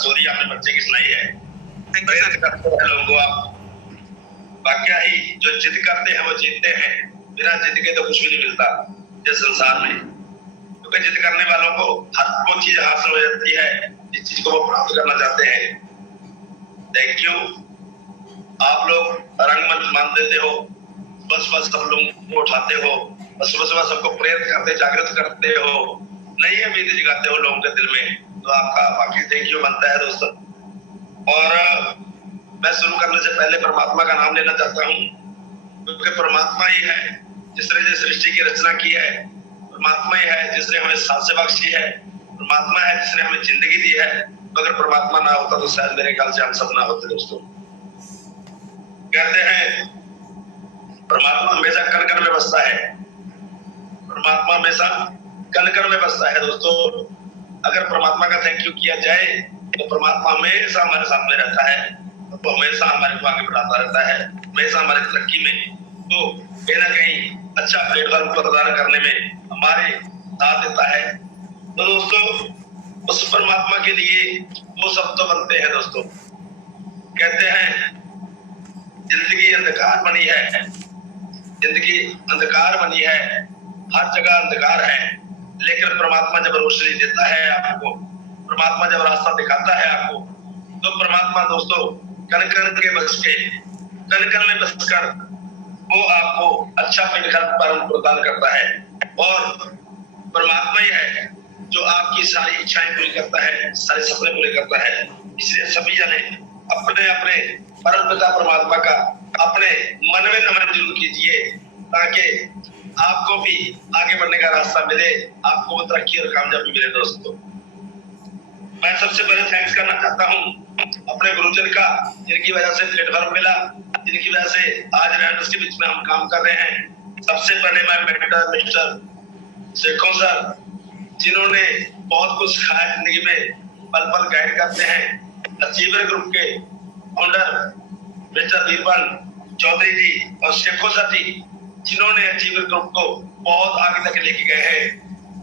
Story आपने बच्चे की सुनाई है, प्रेरित करते हैं लोगों को आप। वाकया ही जो जिद करते हैं वो जीतते हैं, बिना जिद के तो कुछ भी नहीं मिलता इस संसार में, क्योंकि जिद करने वालों को हर वो चीज हासिल हो जाती है जिस चीज को वो प्राप्त करना चाहते हैं। Thank you. आप लोग रंगमंच मान देते हो, बस सब लोगों को उठाते हो, बस सबको प्रेरित करते, जागृत करते हो, नई उम्मीद जगाते हो लोगों के दिल में, तो आपका बाकी थैंक यू बनता है दोस्तों। और मैं शुरू करने से पहले परमात्मा का नाम लेना चाहता हूँ, क्योंकि परमात्मा ही है जिसने जिस सृष्टि की रचना की है, परमात्मा ही है जिसने हमें सांसें बख्शी है, परमात्मा है जिसने हमें जिंदगी दी है। अगर परमात्मा ना होता तो शायद मेरे ख्याल से हम सब ना होते दोस्तों। कहते हैं परमात्मा हमेशा कण कण में बसता है, परमात्मा हमेशा कण कण में बसता है दोस्तों। अगर परमात्मा का थैंक यू किया जाए तो परमात्मा हमेशा हमारे साथ में रहता है, तो हमेशा हमारे को आगे बढ़ाता रहता है, हमेशा हमारी तरक्की में तो कहीं ना कहीं अच्छा प्लेटफॉर्म प्रदान करने में हमारे साथ देता है। तो दोस्तों उस परमात्मा के लिए वो सब तो बनते हैं दोस्तों। कहते हैं जिंदगी अंधकार बनी है, जिंदगी अंधकार बनी है, हर जगह अंधकार है, लेकिन परमात्मा जब रोशनी देता है आपको, परमात्मा जब रास्ता दिखाता है आपको, तो परमात्मा दोस्तों कण कण के बस के, कण कण में बसकर वो आपको अच्छा प्लेटफॉर्म प्रदान करता है। और परमात्मा ही है जो आपकी सारी इच्छाएं पूरी करता है, सारे सपने पूरे करता है। इसलिए सभी जने अपने अपने परम पिता परमात्मा का अपने मन में नमन जरूर कीजिए, ताकि आपको भी आगे बढ़ने का रास्ता मिले, आपको वो तरक्की और कामयाबी मिले दोस्तों। मैं सबसे पहले थैंक्स करना चाहता हूँ अपने गुरुजन का, जिनकी वजह से प्लेटफॉर्म मिला, जिनकी वजह से आज रैंडर्स के बीच में हम काम कर रहे हैं। सबसे पहले मैं मेंटर मिस्टर शेखों सर, जिन्होंने बहुत कुछ सिखाया जिंदगी में, पल पल गाइड करते हैं। अचीवर ग्रुप के फाउंडर मिस्टर बीरबल चौधरी जी और शेखों सर जी, जिन्होंने अचीवर ग्रुप को बहुत आगे तक लेके गए हैं।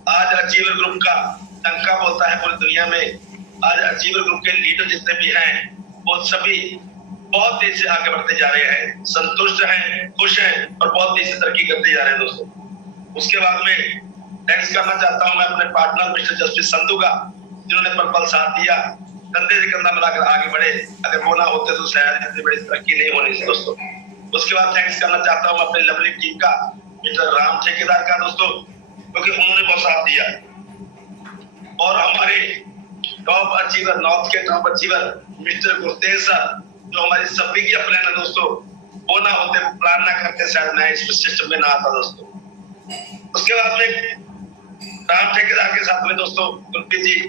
आज अचीवर ग्रुप का डंका बोलता है पूरी दुनिया में। आज अचीवर ग्रुप के लीडर जितने भी हैं वो सभी बहुत तेज से आगे बढ़ते जा रहे हैं, संतुष्ट हैं, खुश हैं और बहुत तेज से तरक्की करते जा रहे हैं दोस्तों। उसके बाद में थैंक्स करना चाहता हूं मैं अपने पार्टनर मिस्टर जसप्रीत संधू का, जिन्होंने पल पल साथ दिया, कंधे से कंधा मिलाकर आगे बढ़े। अगर वो ना होते तो शायद इतनी बड़ी तरक्की नहीं होनी थी दोस्तों। उसके बाद थैंक्स करना चाहता हूँ अपनी लवली टीम का, मिस्टर राम ठेकेदार का दोस्तों, क्योंकि उन्होंने बहुत साथ दिया। और हमारे टॉप अचीवर, नॉर्थ के top achiever mister Gurtej sir, जो हमारी सभी की प्लान है दोस्तों, वो ना होते, प्लान ना करते, शायद मैं इस सिस्टम में ना आता दोस्तों। उसके बाद में राम ठेकेदार के साथ में दोस्तों कुलपी जी,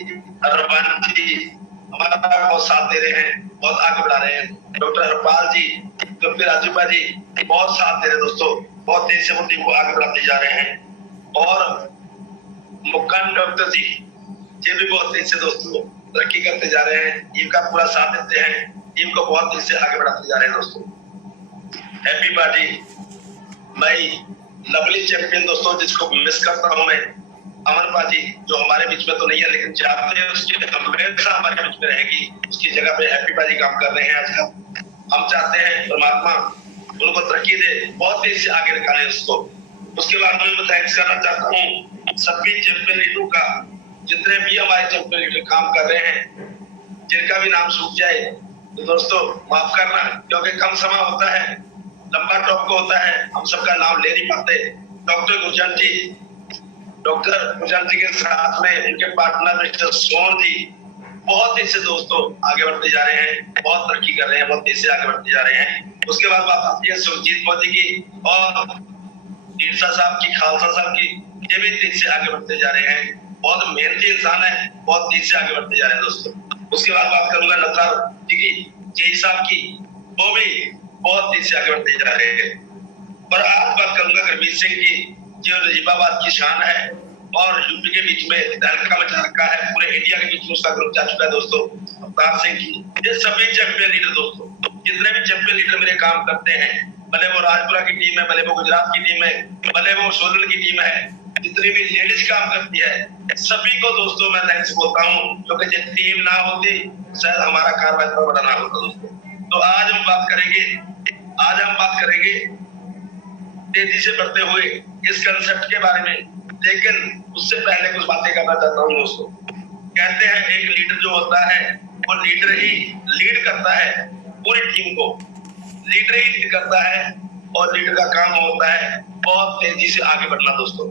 अरबान जी हमारा बहुत साथ दे रहे हैं, बहुत आगे बढ़ा रहे हैं। डॉक्टर हरपाल जी, कुलपी राजूपा जी बहुत साथ दे रहे हैं दोस्तों, बहुत तेज से वो टीम को आगे बढ़ाते जा रहे हैं। और मुक्कान डॉक्टर जी, ये भी बहुत तेज से दोस्तों तरक्की करते जा रहे हैं, टीम का पूरा साथ देते हैं, टीम को बहुत तेज से आगे बढ़ाते जा रहे हैं दोस्तों। हैप्पी पार्टी भाई, लवली चैंपियन दोस्तों, जिसको मिस करता हूं मैं, अमन पाजी, जो हमारे बीच में तो नहीं है लेकिन चाहते हैं उसकी हमेशा हमारे बीच में रहेगी, उसकी जगह पे हैप्पी पाजी काम कर रहे हैं आजकल। हम चाहते हैं परमात्मा उनको तरक्की दे, बहुत तेज से आगे निकाले उसको। उसके बाद मैं थैंक्स करना चाहता हूँ सभी चैंपियन लीडरों का, जितने भी हमारे चैंपियन लीडर काम कर रहे हैं, जिनका भी नाम सूख जाए तो दोस्तों माफ करना, क्योंकि कम समय होता है, लंबा टॉप को होता है, हम सबका नाम ले नहीं पाते। डॉक्टर गुरजन जी, डॉक्टर गुरजन जी के साथ में उनके पार्टनर मिस्टर सोन जी बहुत तेज से दोस्तों आगे बढ़ते जा रहे हैं, बहुत तरक्की कर रहे हैं, बहुत तेज से आगे बढ़ते जा रहे हैं। उसके बाद बात आती है सुरजीत मोदी की और ईर्षा साहब की, खालसा साहब की, ये भी तेज से आगे बढ़ते जा रहे हैं, बहुत मेहनती इंसान है, बहुत तेज से आगे बढ़ते जा रहे हैं दोस्तों। उसके बाद बात करूंगा नतार जी की, जय साहब की, वो भी बहुत तेज से आगे बढ़ते जा रहे हैं। और आज बात करूंगा गुरमीत सिंह की, जो नजीबाबाद की शान है और यूपी के बीच में तहलका मचा रखा है, पूरे इंडिया के बीच में उसका ग्रुप जा चुका है दोस्तों, अवतार सिंह की। ये सभी चैंपियन लीडर दोस्तों, जितने भी चैंपियन लीडर मेरे काम करते हैं, भले वो राजपुरा की टीम है, भले वो गुजरात की टीम है, भले वो सोलन की टीम है, जितनी भी लेडीज काम करती है, सभी को दोस्तों मैं थैंक्स बोलता हूँ, क्योंकि जो टीम ना होती शायद हमारा कार्य इतना बड़ा ना होता दोस्तों। तो आज हम बात करेंगे तेजी से बढ़ते हुए इस कंसेप्ट के बारे में, लेकिन उससे पहले कुछ बातें करना चाहता हूँ दोस्तों। कहते हैं एक लीडर जो होता है वो लीडर ही लीड करता है पूरी टीम को, लीडर ही लीड करता है और लीडर का काम होता है बहुत तेजी से आगे बढ़ना दोस्तों।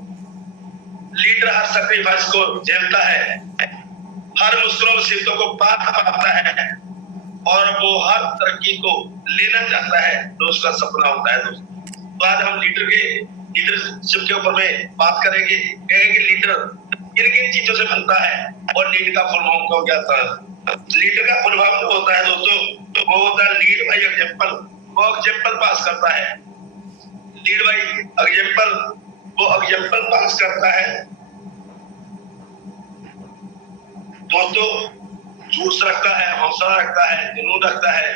लीडर हर सैक्रिफाइस को झेलता है, हर मुश्किलों मुसीबतों को पार पाता है और वो हर तरक्की को लेना चाहता है तो उसका सपना होता है दोस्तों। तो आज हम लीडरशिप के ऊपर में बात करेंगे लीडर किन किन चीजों से बनता है और लीड का फुल फॉर्म क्या होता है। लीडर का फुल फॉर्म जो होता है दोस्तों तो वो होता है लीड बाय एग्जांपल। वो एग्जांपल पास करता है, लीड बाय एग्जांपल, वो एग्जांपल पास करता है दोस्तों। जोश रखता है, हौसला रखता है, जुनून रखता है,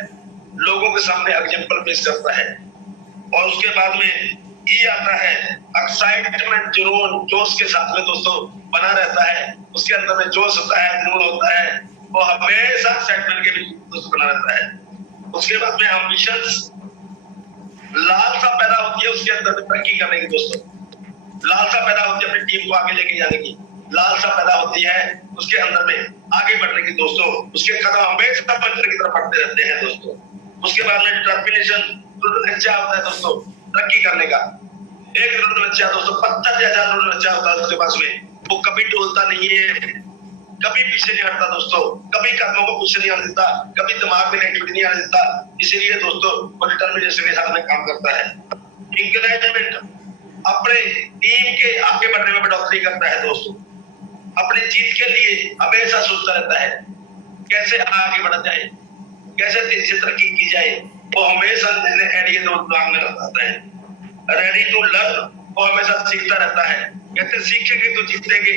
लोगों के सामने एग्जांपल पेश करता है। और उसके बाद में ये आता है एक्साइटमेंट, जुनून, जोश के साथ में दोस्तों बना रहता है। उसके अंदर में जोश होता है, जुनून होता है, वो हमेशा एक्साइटमेंट के बीच दोस्त बना रहता है। उसके बाद में एम्बिशंस, लालसा पैदा होती है उसके अंदर में तरक्की करने की दोस्तों। लालसा पैदा होती है अपनी टीम को आगे लेके जाने की, लालसा पैदा होती है उसके अंदर में आगे बढ़ने की दोस्तों। उसके कदम हमेशा मंजिल की तरफ बढ़ते रहते हैं दोस्तों। उसके बाद में डिटरमिनेशन, लक्ष्य होता है दोस्तों तरक्की करने का। एक लक्ष्य दोस्तों 50,000 लक्ष्य होता है उसके पास में, वो कभी डोलता नहीं है, कभी पीछे नहीं हटता दोस्तों, कभी कदमों को पीछे नहीं आने देता, कभी दिमाग में नेगेटिविटी नहीं आने देता। इसीलिए दोस्तों वो डिटरमिनेशन के साथ में काम करता है। इंकरेजमेंट, अपने टीम के आगे बढ़ने में बढ़ोतरी करता है दोस्तों। अपनी जीत के लिए हमेशा सोचता रहता है कैसे आगे बढ़ा जाए, कैसे तेजी से तरक्की की जाए। वो हमेशा नए आइडिया दिमाग में रखता है। रेडी टू लर्न, वो हमेशा सीखता रहता है। कहते सीखेंगे तो जीतेंगे,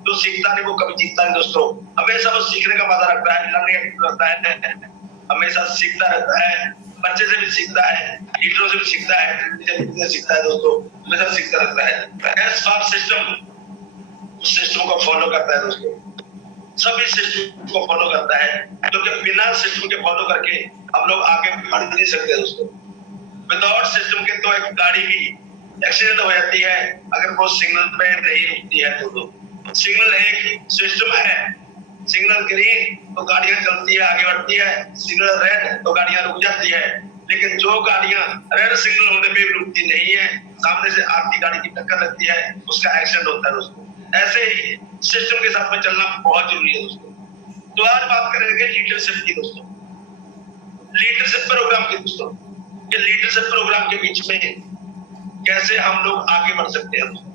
जो सीखता नहीं वो कभी जीतता नहीं दोस्तों। हमेशा वो सीखने का वादा रखता है, लर्निंग रहता है, हमेशा सीखता रहता है। बच्चे से भी सीखता है, लीडरों से भी सीखता है, सीखता है दोस्तों, हमेशा सीखता रहता है। एस फॉर सिस्टम को फॉलो करता है दोस्तों, सभी सिस्टम को फॉलो करता है, क्योंकि बिना सिस्टम के फॉलो करके हम लोग आगे बढ़ नहीं सकते दोस्तों। विदाउट सिस्टम के तो एक गाड़ी भी एक्सीडेंट हो जाती है अगर वो सिग्नल पे नहीं रुकती है तो सिग्नल एक सिस्टम है, सिग्नल ग्रीन तो गाड़ियां चलती है, आगे बढ़ती है, सिग्नल रेड तो गाड़ियां रुक जाती है। लेकिन जो गाड़ियां रेड सिग्नल होने पे भी रुकती नहीं है, सामने से आपकी गाड़ी की टक्कर लगती है, उसका एक्सीडेंट होता है दोस्तों। ऐसे ही सिस्टम के साथ में चलना बहुत जरूरी है दोस्तों। तो आज बात करेंगे लीडरशिप की दोस्तों, लीडरशिप प्रोग्राम की दोस्तों। ये लीडरशिप प्रोग्राम के बीच में कैसे हम लोग आगे बढ़ सकते हैं,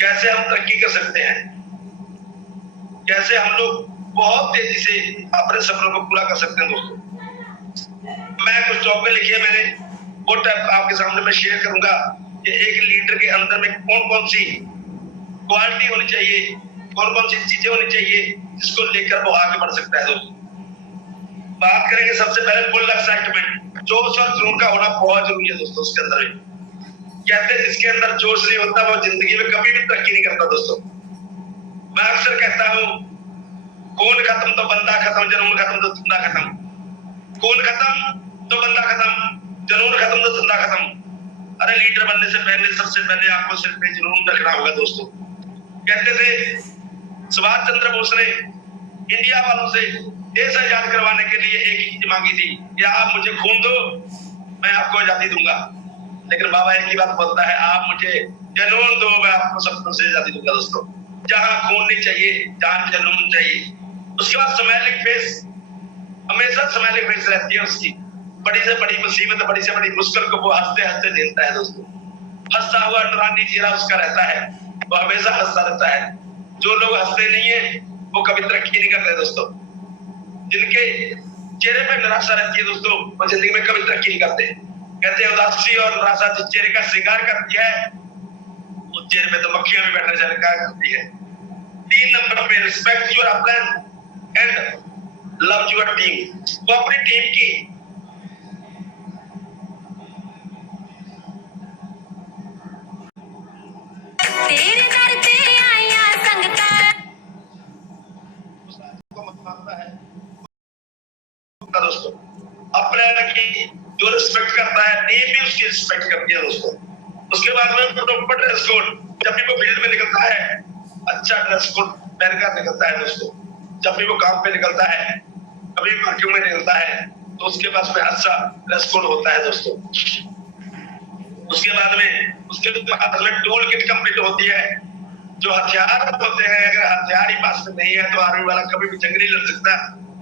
कैसे हम तरक्की कर सकते हैं, कैसे हम लोग बहुत तेजी से अपने सपनों को पूरा कर सकते हैं दोस्तों। मैं कुछ टॉपिक लिखे मैंने, वो टाइप आपके सामने मैं शेयर करूंगा कि एक लीडर के अंदर में कौन कौन सी क्वालिटी होनी चाहिए, कौन कौन सी चीजें होनी चाहिए जिसको लेकर वो आगे बढ़ सकता है दोस्तों। बात करेंगे सबसे पहले फुल एक्साइटमेंट, जोश और जुनून का होना बहुत जरूरी है दोस्तों उसके अंदर में। कहते हैं जिसके अंदर जोश नहीं होता वो जिंदगी में कभी भी तरक्की नहीं करता दोस्तों। मैं अक्सर कहता हूँ खून खत्म तो बंदा खत्म, जुनून खत्म तो धंधा खत्म। खून खत्म तो बंदा खत्म, जुनून खत्म तो धंधा खत्म। अरे लीडर बनने से पहले सबसे पहले आपको सिर्फ जुनून रखना होगा दोस्तों। कहते थे सुभाष चंद्र बोस ने इंडिया वालों से देश आजाद करवाने के लिए एक ही चीज मांगी थी कि आप मुझे खून दो मैं आपको आजादी दूंगा। लेकिन बाबा एक ही बात बोलता है, आप मुझे जुनून दो मैं आपको सब से आजादी दूंगा दोस्तों। जहां खून नहीं चाहिए, जहां जुनून चाहिए। उसके बाद स्माइलिंग फेस, हमेशा स्माइलिंग फेस रहती है उसकी। बड़ी से बड़ी मुसीबत, बड़ी से बड़ी मुश्किल को वो हंसते हंसते झेलता है दोस्तों। हंसता हुआ नूरानी चेहरा उसका रहता है, वो हमेशा हंसता रहता है। जो लोग हंसते नहीं है वो कभी तरक्की नहीं करते दोस्तों। जिनके चेहरे पे निराशा रहती है दोस्तों वो जिंदगी में कभी तरक्की नहीं करते। कहते हैं उदासी और निराशा जिस चेहरे का श्रृंगार करती है उस चेहरे पे तो मक्खियां भी बैठने से श्रृंगार करती है। 3 नंबर पे respect your upline and love your team. वो अपनी टीम की तेरे दर पे आया संग होगा दोस्तों। अपने की जो रिस्पेक्ट करता है, टीम भी उसकी रिस्पेक्ट करती है दोस्तों। उसके बाद में प्रॉपर ड्रेस कोड, जब भी वो फील्ड में निकलता है अच्छा ड्रेस कोड पहनकर निकलता है दोस्तों। जब भी वो काम पे निकलता है, कभी वर्किंग में निकलता है, तो उसके पास में अच्छा ड्रेस कोड होता है दोस्तों। उसके बाद में टूल किट कंप्लीट होती है। जो हथियार होते हैं, अगर हथियार ही पास में नहीं है तो आर्मी वाला कभी भी जंग नहीं लड़ सकता।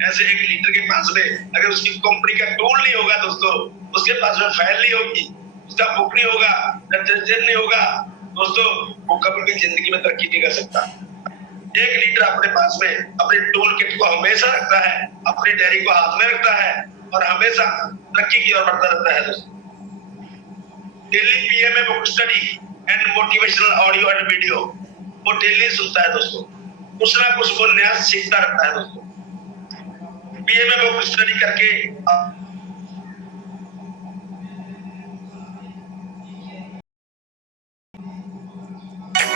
ऐसे एक लीडर के पास में अगर उसकी कंपनी का टूल नहीं होगा दोस्तों, उसके पास में फाइल नहीं होगी, उसका बुक नहीं होगा, रजिस्ट्रेशन नहीं होगा दोस्तों, वो कभी भी जिंदगी में तरक्की नहीं कर सकता। एक लीडर अपने पास में अपने टूल किट को हमेशा रखता है, अपनी डायरी को हाथ में रखता है और हमेशा तरक्की की ओर बढ़ता रहता है दोस्तों। Daily PMA book study and motivational audio and video वो डेली सुनता है दोस्तों। कुछ ना कुछ वो नया सीखता रहता है दोस्तों। पीएमए बुक स्टडी करके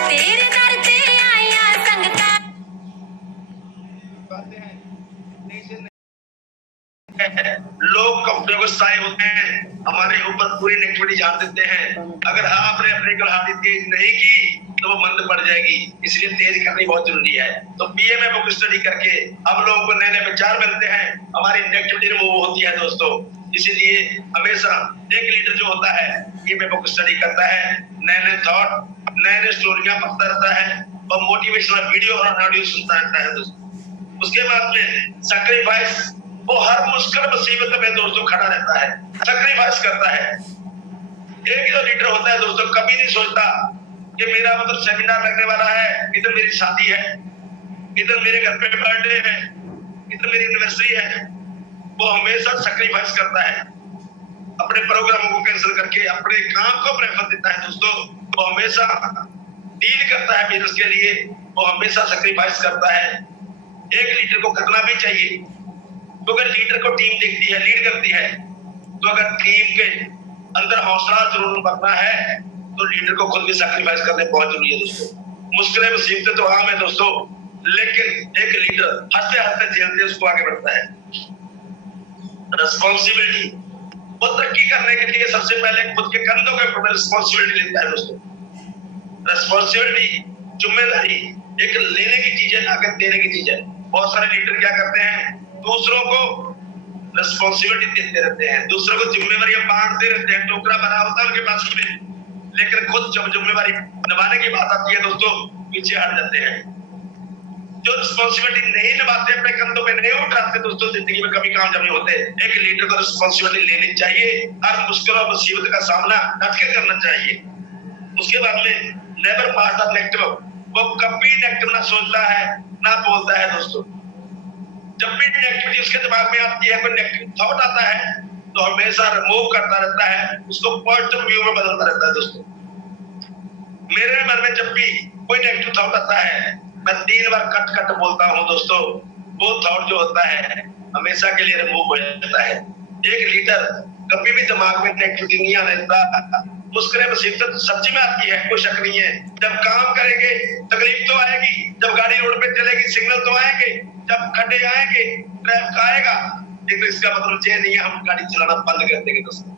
तेरे दर पे आया संगता बातें हैं लोग कंपनी को साए होते हैं, हमारे ऊपर पूरी नेगेटिविटी झाड़ देते हैं। अगर आपने अपनी कलहाड़ी तेज नहीं की तो वो मंद पड़ जाएगी, इसलिए तेज करनी बहुत जरूरी है। तो पीएमए बुक स्टडी करके हम लोगों को नए नए विचार मिलते हैं, हमारी नेगेटिविटी रिमूव होती है दोस्तों। इसीलिए हमेशा एक लीडर जो होता है पीएमए बुक स्टडी करता है, नए नए थॉट, नए नए स्टोरियां पढ़ता रहता है और मोटिवेशनल वीडियो और ऑडियो सुनता रहता है दोस्तों। उसके बाद में सैक्रिफाइस, वो हर मुश्किल मुसीबत में दोस्तों खड़ा रहता है, सैक्रिफाइस करता है। एक जो लीडर होता है दोस्तों कभी नहीं सोचता कि मेरा मतलब सेमिनार लगने वाला है, इधर मेरी शादी है, इधर मेरे घर पे बर्थडे है, इधर मेरी एनिवर्सरी है। वो हमेशा सैक्रिफाइस करता है, अपने प्रोग्रामों को कैंसिल करके अपने काम को प्रेफर देता है दोस्तों। वो हमेशा डील करता है बिजनेस के लिए, वो हमेशा सैक्रिफाइस करता है। एक लीडर को करना भी चाहिए, तो अगर लीडर को टीम देखती है, लीड करती है, तो अगर टीम के अंदर हौसला जरूर बनना है तो लीडर को खुद भी सैक्रिफाइस करने बहुत जरूरी है दोस्तों। मुश्किलें मुसीबतें तो आम है दोस्तों, लेकिन एक लीडर हंसते हंसते झेलते उसको आगे बढ़ता है। रिस्पॉन्सिबिलिटी, वो तरक्की करने के लिए सबसे पहले खुद के कंधों के ऊपर रिस्पॉन्सिबिलिटी लेता है दोस्तों। रिस्पॉन्सिबिलिटी, जिम्मेदारी एक लेने की चीज है ना कि देने की चीज है। बहुत सारे लीडर क्या करते हैं, दूसरों को रिस्पॉन्सिबिलिटी देते रहते हैं, दूसरों को जिम्मेवारियां बांटते रहते हैं, टोकरा बना होता है उनके पास में, लेकिन खुद जब जिम्मेवारी निभाने की बात आती है दोस्तों पीछे हट जाते हैं। जो रिस्पॉन्सिबिलिटी नहीं निभाते, अपने कंधों पे नहीं उठाते दोस्तों, जिंदगी में कभी कामयाब नहीं होते। एक लीडर को रिस्पॉन्सिबिलिटी लेनी चाहिए, हर मुश्किल और मुसीबत का सामना डट के करना चाहिए। उसके बाद में नेवर पास द नेगेटिव, वो कभी नेगेटिव ना सोचता है ना बोलता है दोस्तों। जब भी नेगेटिविटी उसके दिमाग में आती है, कोई नेगेटिव थॉट आता है तो हमेशा रिमूव करता रहता है, उसको पॉजिटिव व्यू में बदलता रहता है दोस्तों। मेरे मन में जब भी कोई नेगेटिव थॉट आता है, मैं 3 बार कट कट बोलता हूँ दोस्तों, वो थॉट जो होता है हमेशा के लिए रिमूव हो जाता है। एक लीडर कभी भी दिमाग में नेगेटिविटी नहीं आने देता। मुश्किलें मुसीबतें सब्जी में आती है, कोई शक नहीं है। जब काम करेंगे तकलीफ तो आएगी, जब गाड़ी रोड पे चलेगी सिग्नल तो आएंगे, जब खड्डे आएंगे ट्रैफिक आएगा, लेकिन इसका मतलब ये नहीं है हम गाड़ी चलाना बंद कर देंगे दोस्तों।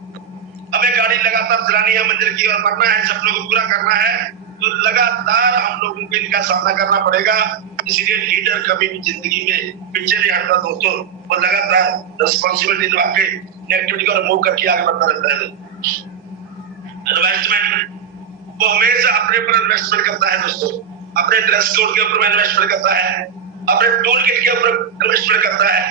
हमें गाड़ी लगातार चलानी है, मंजिल की ओर बढ़ना है, सपनों को पूरा करना है, तो लगातार हम लोगों को इनका सामना करना पड़ेगा। इसलिए लीडर कभी भी जिंदगी में पीछे नहीं हटता दोस्तों, वो लगातार रिस्पॉन्सिबिलिटी निभा के नेगेटिविटी को रिमूव करके आगे बढ़ता रहता है। इन्वेस्टमेंट, वो हमेशा अपने ऊपर इन्वेस्टमेंट करता है दोस्तों, अपने ड्रेस कोड के ऊपर इन्वेस्टमेंट करता है, अपने टूल किट के ऊपर इन्वेस्टमेंट करता है,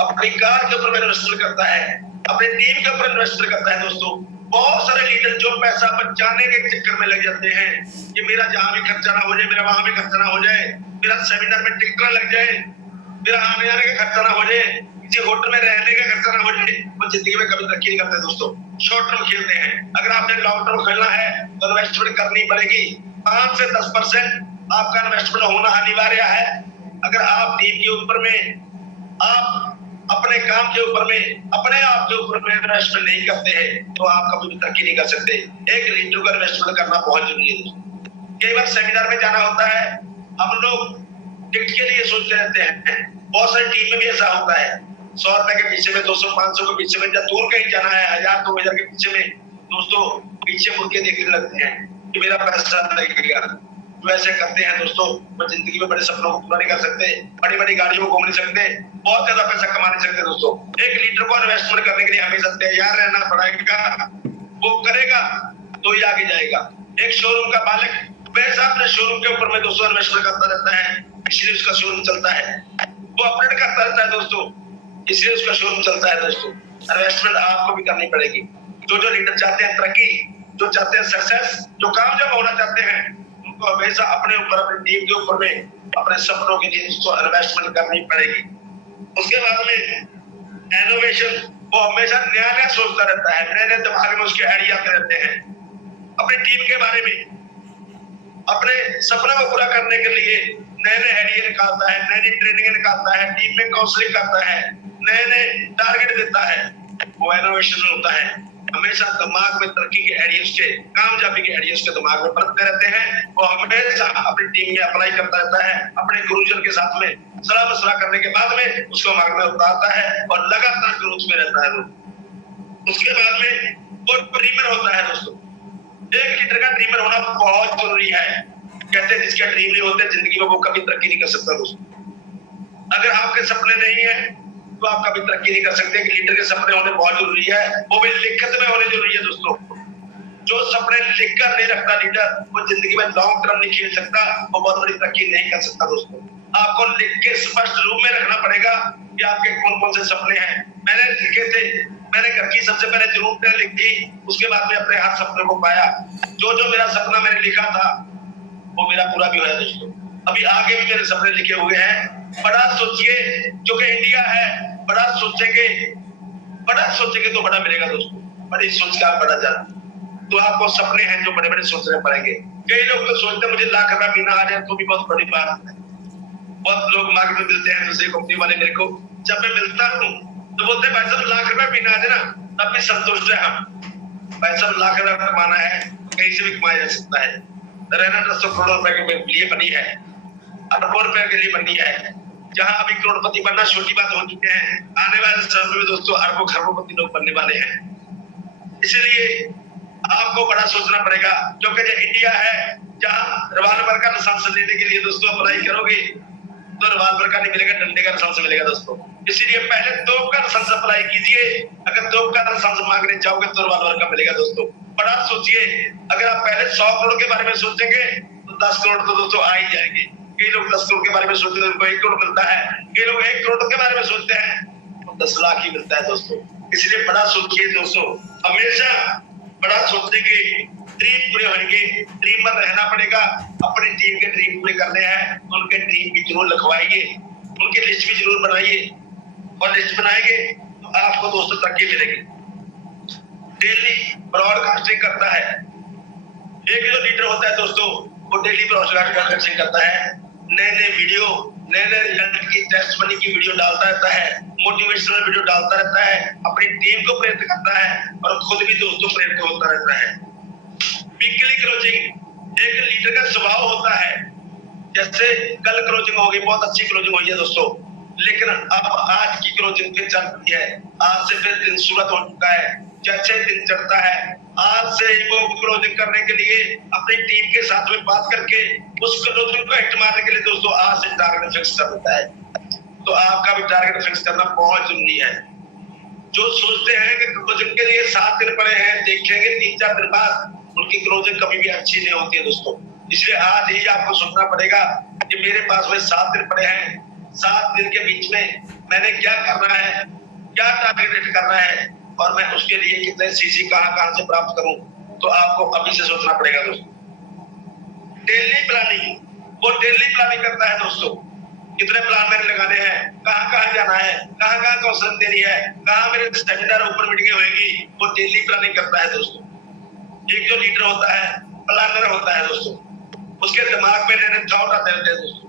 अपनी कार के ऊपर इन्वेस्टमेंट करता है, अपनी टीम के ऊपर इन्वेस्टमेंट करता है दोस्तों। बहुत सारे लीडर जो पैसा बचाने के चक्कर में लग जाते हैं कि मेरा जहां भी खर्चा ना हो जाए, मेरा वहां भी खर्चा ना हो जाए, मेरा सेमिनार में टिकट ना लग जाए, मेरा आने जाने का खर्चा ना हो जाए, किसी होटल में रहने का खर्चा ना हो जाए, वो जिंदगी में कभी तरक्की नहीं करते दोस्तों। शॉर्ट टर्म खेलते हैं। अगर आपने लॉन्ग टर्म खेलना है तो इन्वेस्टमेंट करनी पड़ेगी। 5 से 10% आपका इन्वेस्टमेंट होना अनिवार्य है। अगर आप टीम के ऊपर में, आप अपने काम के ऊपर में, अपने आप के ऊपर में इन्वेस्टमेंट नहीं करते हैं तो आप कभी भी तरक्की नहीं कर सकते। एक लीडर को इन्वेस्टमेंट करना बहुत जरूरी है। कई बार सेमिनार में जाना होता है, हम लोग टिकट के लिए सोचते रहते हैं, बहुत सारी टीम में भी ऐसा होता है, 100 रुपए के पीछे में, 200-500 के पीछे में, जब दूर कहीं जाना है 1000-2000 के पीछे में दोस्तों पीछे मुड़ के देखने लगते हैं कि मेरा पैसा लगेगा। तो ऐसे करते हैं दोस्तों, वो जिंदगी में बड़े सपनों को पूरा नहीं कर सकते, बड़ी बड़ी गाड़ियों को घूम नहीं सकते, बहुत ज्यादा पैसा कमा नहीं सकते दोस्तों। 1 लीटर को इन्वेस्टमेंट करने के लिए हमेशा तैयार रहना पड़ेगा, वो करेगा तो ही आगे जाएगा। एक शोरूम का मालिक हमेशा अपने शोरूम के ऊपर में दोस्तों इन्वेस्टमेंट करता रहता है, इसलिए उसका शोरूम चलता है। वो अपडेट करता रहता है दोस्तों, इसलिए उसका शोरूम चलता है दोस्तों। इन्वेस्टमेंट आपको भी करनी पड़ेगी। जो लीडर चाहते हैं तरक्की, जो चाहते हैं सक्सेस, जो कामयाब होना चाहते हैं, उनको हमेशा अपने ऊपर, अपनी टीम के ऊपर में, अपने सपनों के लिए दोस्तों इन्वेस्टमेंट करनी पड़ेगी। उसके बाद में इनोवेशन, वो हमेशा नया नया सोचता रहता है, नए नए दिमाग में उसके आइडिया आते रहते हैं अपनी टीम के बारे में, अपने सपना को पूरा करने के लिए नए नए आइडिया निकालता है, नई नई ट्रेनिंग निकालता है, टीम में काउंसलिंग करता है, नए नए टारगेट देता है। वो इनोवेशन होता है। हमेशा दिमाग में तरक्की के आइडियाज के, कामयाबी के आइडियाज के दिमाग में बढ़ते रहते हैं। वो हमेशा अपनी टीम में अप्लाई करता रहता है, अपने गुरुजन के साथ में सलाह मशवरा करने के बाद में उसको मार्ग में उतारता है और लगातार ग्रोथ में रहता है वो। उसके बाद में वो ड्रीमर होता है दोस्तों। एक लीडर का ड्रीमर होना बहुत जरूरी है। कहते हैं जिसके ड्रीम नहीं होते जिंदगी में वो कभी तरक्की नहीं कर सकता दोस्तों। अगर आपके सपने नहीं है तो आप कभी तरक्की नहीं कर सकते। कि लीडर के सपने होने बहुत जरूरी है, वो भी लिखत में होने जरूरी है दोस्तों। जो सपने लिखकर नहीं रखता लीडर, वो जिंदगी में लॉन्ग टर्म नहीं खेल सकता, वो बहुत बड़ी तरक्की नहीं कर सकता दोस्तों। आपको लिख के स्पष्ट रूप में रखना पड़ेगा कि आपके कौन कौन से सपने हैं। मैंने लिखे थे, मैंने घर की सबसे पहले जरूरतें लिखी, उसके बाद में अपने हर सपने को पाया। जो जो मेरा सपना मैंने लिखा था वो मेरा पूरा भी हुआ दोस्तों। अभी आगे भी मेरे सपने लिखे हुए हैं। बड़ा सोचिए, जो कि इंडिया है, बड़ा सोचेंगे तो बड़ा मिलेगा दोस्तों। बड़ी सोच का बड़ा जान, तो आपको सपने हैं जो बड़े बड़े सोचने पड़ेंगे। कई लोग तो सोचते हैं मुझे लाख रुपया महीना आ जाए तो भी बहुत बड़ी बात है। बहुत लोग मार्केट में मिलते हैं, दूसरी कंपनी वाले मेरे को, जब मैं मिलता हूँ तो बोलते हैं भाई साहब लाख रुपया महीना आ जाए ना तब भी संतुष्ट है हम। भाई साहब लाख रुपया कमाना है कहीं से भी कमाया जा सकता है। रहना 10 करोड़ रुपए के लिए बनी है, अरबों रुपए के लिए बनी है। जहां अभी करोड़पति बनना छोटी बात हो चुके हैं, आने वाले समय में दोस्तों अरबों खरबोपति लोग बनने वाले हैं। इसलिए आपको बड़ा सोचना पड़ेगा, क्योंकि जो इंडिया है जहां रिवॉल्वर का लाइसेंस लेने के लिए दोस्तों अप्लाई करोगे तो रिवॉल्वर का नहीं मिलेगा, डंडे का लाइसेंस मिलेगा दोस्तों। इसीलिए पहले तोप का लाइसेंस अप्लाई कीजिए। अगर तोप का लाइसेंस मांगने जाओगे तो रिवॉल्वर का मिलेगा दोस्तों। बड़ा सोचिए। अगर आप पहले 100 करोड़ के बारे में सोचेंगे तो 10 करोड़ तो दोस्तों आ ही जाएंगे। कई लोग 10 करोड़ के बारे में सोचते हैं उनको 1 करोड़ मिलता है, कई लोग 1 करोड़ के बारे में सोचते हैं तो 10 लाख ही मिलता है दोस्तों। इसलिए बड़ा सोचिए दोस्तों, हमेशा बड़ा सोचने के ड्रीम पूरे होंगे। ड्रीमर रहना पड़ेगा। अपनी टीम के ड्रीम पूरे करने हैं तो उनके ड्रीम भी जरूर लिखवाइए, उनकी लिस्ट भी जरूर बनाइए, और लिस्ट बनाएंगे तो आपको दोस्तों तरक्की मिलेगी। डेली ब्रॉडकास्टिंग करता है। एक जो लीडर होता है दोस्तों वो डेली ब्रॉडकास्टिंग करता है, नए नए वीडियो, नए नए रिजल्ट की टेस्टमनी की वीडियो डालता रहता है, मोटिवेशनल वीडियो डालता रहता है, अपनी टीम को प्रेरित करता है और खुद भी दोस्तों प्रेरित होता रहता है। वीकली क्लोजिंग एक लीडर का स्वभाव होता है। जैसे कल क्लोजिंग होगी, बहुत अच्छी क्लोजिंग हुई है दोस्तों, लेकिन अब आज की क्लोजिंग फिर चल रही है। आज से फिर दिन सूरत हो चुका है, जैसे दिन चढ़ता है आज से वो क्लोजिंग करने के लिए अपनी टीम के साथ में बात करके उस क्लोजिंग को हिट मारने के लिए दोस्तों आज से टारगेट फिक्स कर देता है। तो आपका भी टारगेट फिक्स करना बहुत जरूरी है। जो सोचते हैं कि क्लोजिंग के लिए 7 दिन पड़े हैं, देखेंगे 3-4 दिन बाद, उनकी क्लोजिंग कभी भी अच्छी नहीं होती है दोस्तों। इसलिए आज ही आपको सोचना पड़ेगा कि मेरे पास में 7 दिन पड़े हैं, 7 दिन के बीच में मैंने क्या करना है, क्या टारगेट करना है और मैं उसके लिए कितने सीसी कहां से प्राप्त करूं। तो आपको अभी से सोचना पड़ेगा दोस्तों। डेली प्लानिंग, वो डेली प्लानिंग करता है दोस्तों, कितने प्लान मैंने लगाने हैं, कहां जाना है, कहां काउंसलिंग देनी है, कहां मेरे सेमिनार ऊपर मीटिंग होगी, वो डेली प्लानिंग करता है दोस्तों। एक जो लीडर होता है प्लानर होता है दोस्तों, उसके दिमाग में नए थॉट आते रहते हैं दोस्तों,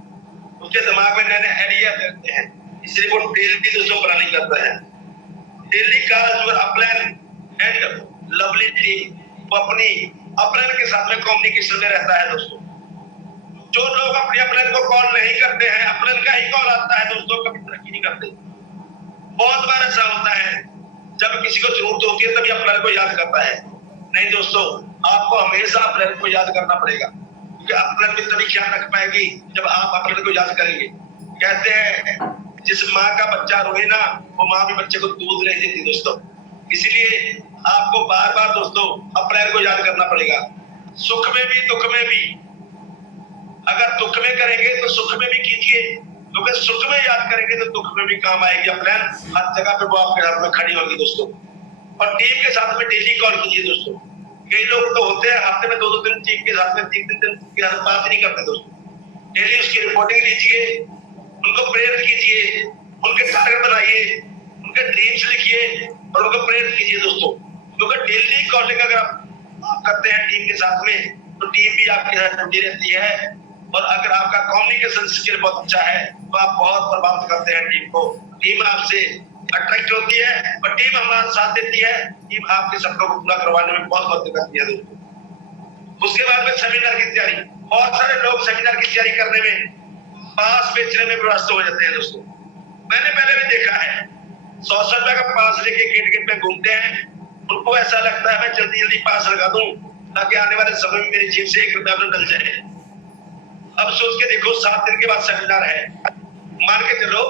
उसके दिमाग में नए आइडिया आते रहते हैं। इसलिए वो डेली दोस्तों प्लानिंग करता है। Daily calls your upline and lovely team, वो अपनी अपलाइन के साथ में कम्युनिकेशन में रहता है दोस्तों। जो लोग अपने अपलाइन को कॉल नहीं करते हैं, अपलाइन का ही कॉल आता है दोस्तों, कभी तरक्की नहीं करते। बहुत बार ऐसा होता है जब किसी को जरूरत होती है तभी अपने को याद करता है। नहीं दोस्तों, आपको हमेशा अपने को याद करना पड़ेगा, क्योंकि अपने भी तभी ख्याल रख पाएगी जब आप अपने को याद करेंगे। कहते हैं जिस माँ का बच्चा रोए ना, वो माँ भी बच्चे को दूध नहीं देती दोस्तों। इसलिए आपको बार बार दोस्तों अपने को याद करना पड़ेगा, सुख में भी दुख में भी। अगर दुख में करेंगे तो सुख में भी कीजिए, क्योंकि सुख में याद करेंगे तो दुख में भी काम आएगी। अपने हर जगह पे वो आपके हाथ में खड़ी होगी दोस्तों। और टीम के साथ में डेली कॉल कीजिए दोस्तों। कई लोग तो होते हैं हफ्ते में 2-2 दिन टीम के साथ में 3-3 दिन के साथ बात नहीं करते दोस्तों। डेली उसकी रिपोर्टिंग लीजिए, उनको प्रेरित कीजिए, उनके टारगेट बनाइए, उनके ड्रीम्स लिखिए और उनको प्रेरित कीजिए दोस्तों। क्योंकि डेली कॉलिंग अगर आप करते हैं टीम के साथ में तो टीम भी आपके साथ जुड़ी रहती है। और अगर आपका कम्युनिकेशन स्किल बहुत अच्छा है तो आप बहुत प्रभावित करते हैं टीम को। टीम आपसे अट्रैक्ट होती है और टीम हमारा साथ देती है। टीम आपके सपनों को पूरा करवाने में बहुत मदद करती है दोस्तों। उसके बाद में सेमिनार की तैयारी। बहुत सारे लोग सेमिनार की तैयारी करने में, पास बेचने में व्यस्त हो जाते हैं दोस्तों। मैंने पहले भी देखा है 100 रुपए का पास लेके गेट गेट में घूमते हैं। उनको ऐसा लगता है मैं जल्दी जल्दी पास लगा दूं ताकि आने वाले समय में मेरी जेब से 1 रुपया में डल जाए। अब सोच के देखो 7 दिन के बाद सेमिनार है, मान के चलो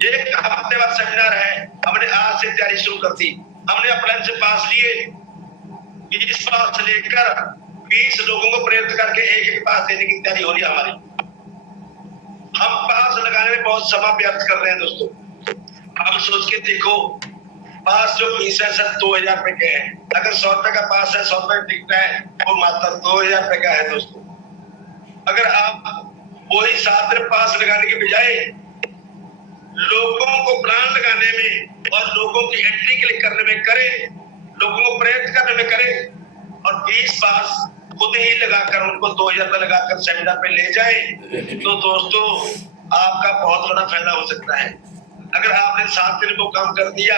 1 हफ्ते बाद सेमिनार है। हमने आज से तैयारी शुरू कर दी, हमने अप्लाइन से पास लिए, 20 पास लेकर 20 लोगों को प्रेरित करके एक पास देने की तैयारी हो रही है हमारी। हम पास लगाने में बहुत समय व्यर्थ कर रहे हैं दोस्तों। अब सोच के देखो पास जो फीस है सर 2000 रुपए के है। अगर 100 रुपए का पास है, 100 रुपए टिकट है, वो मात्र 2000 रुपए का है दोस्तों। अगर आप वही 7 दिन पास लगाने के बजाय लोगों को प्लान लगाने में और लोगों की एंट्री क्लिक करने में करें, लोगों को प्रेरित करने में करें और 20 पास खुद ही लगाकर उनको 2000 रुपए लगाकर सेमिनार पे ले जाए तो दोस्तों आपका बहुत बड़ा फायदा हो सकता है। अगर आपने 7 दिन को काम कर दिया,